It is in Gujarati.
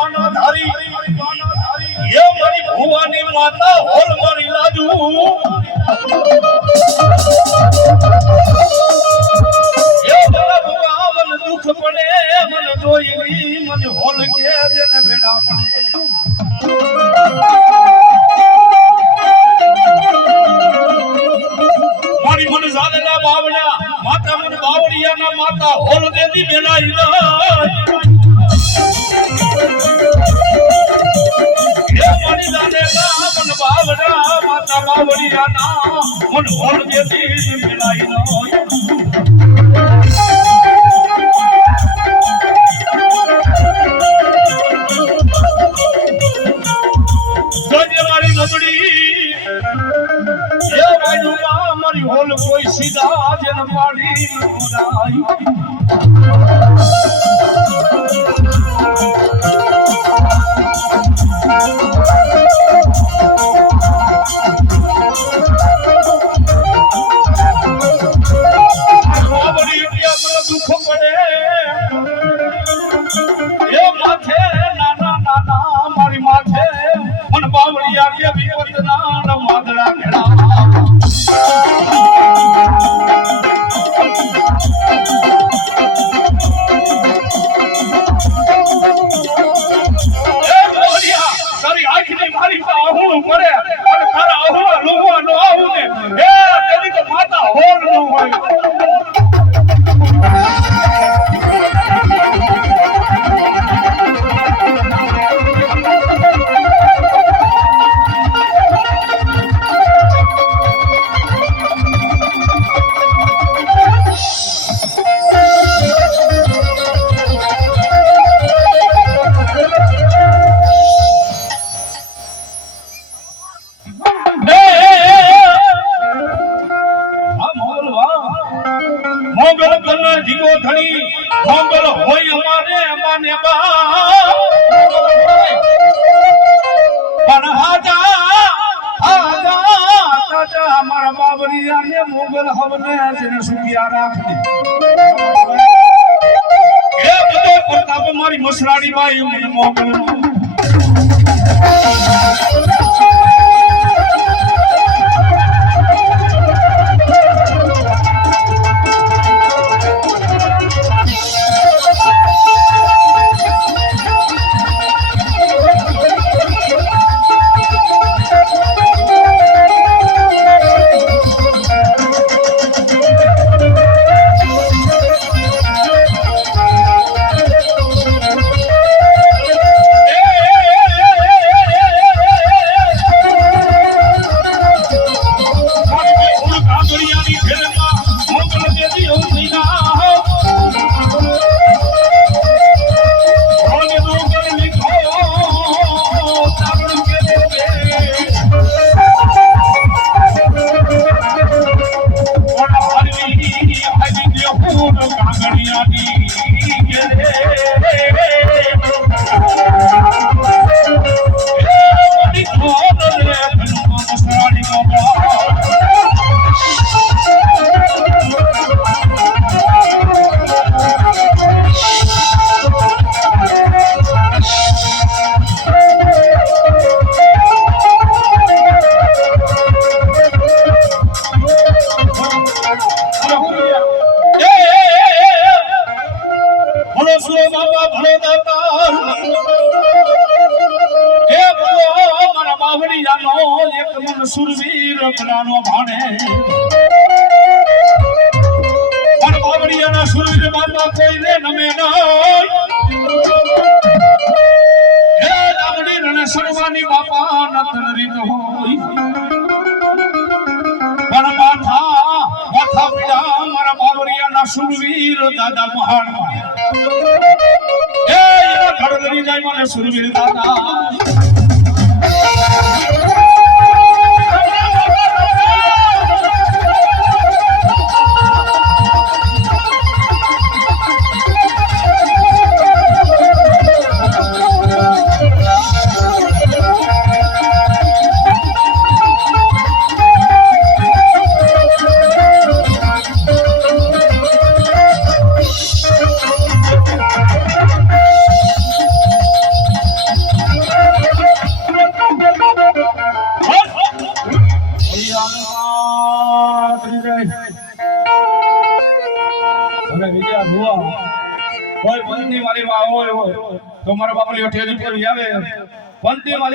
બાના ધારી એ મારી ભુવાની માતા હોલ મારી લાજુ એ મારા ભુવા મને દુખ પડે મને જોઈ મને હોલ કે દેને બેડા પડે મારી મને જાદેલા બાવડા માતા મને બાવડિયાના માતા હોલ દેતી બેલાઈ મારી જાદેલા મને બાવડા માતા બાવડિયાના મન હોલ દેતી બેલાઈ મારી નબળી એ વાયુમાં મારી હોલ કોઈ સીધા જન પાડી નોરાઈ બાબડી મને દુખ પડે એ માથે નાના નાના મારી માથે મન બાવળિયા કે વિપતના માદડા ઘેડા તારી આંખની મારી તો આહુણું પડે અને તારા આહુણા લોહવા નો આવું ને એ તેની તો માતા હોર ન હોય મોગલ કલર જીગો ધણી મોગલ હોય અમારે અમાને બા પણ હાજા મારા બાબરિયાને મોગલ હવને જેને સુખિયા રાખજે એ બધો પ્રતાપ મારી મસરાડી બાઈ મને મોગલ સુરવીર કલાનો ભાણે પણ બાવળિયાના સુરવીર બાપા કોઈને નમે નહીં હે દામડી રણે સણવાની બાપા નતન રીત હોય પણ માથા પીડા મારા બાવળિયાના સુરવીર દાદા મહાન હે એના ઘર ધરી જાય મને સુરવીર દાદા અને બીજા ભુવા કોઈ પંચની મારી માં હોય તો મારા બાપની ઠેરી પર આવે પંચની મારી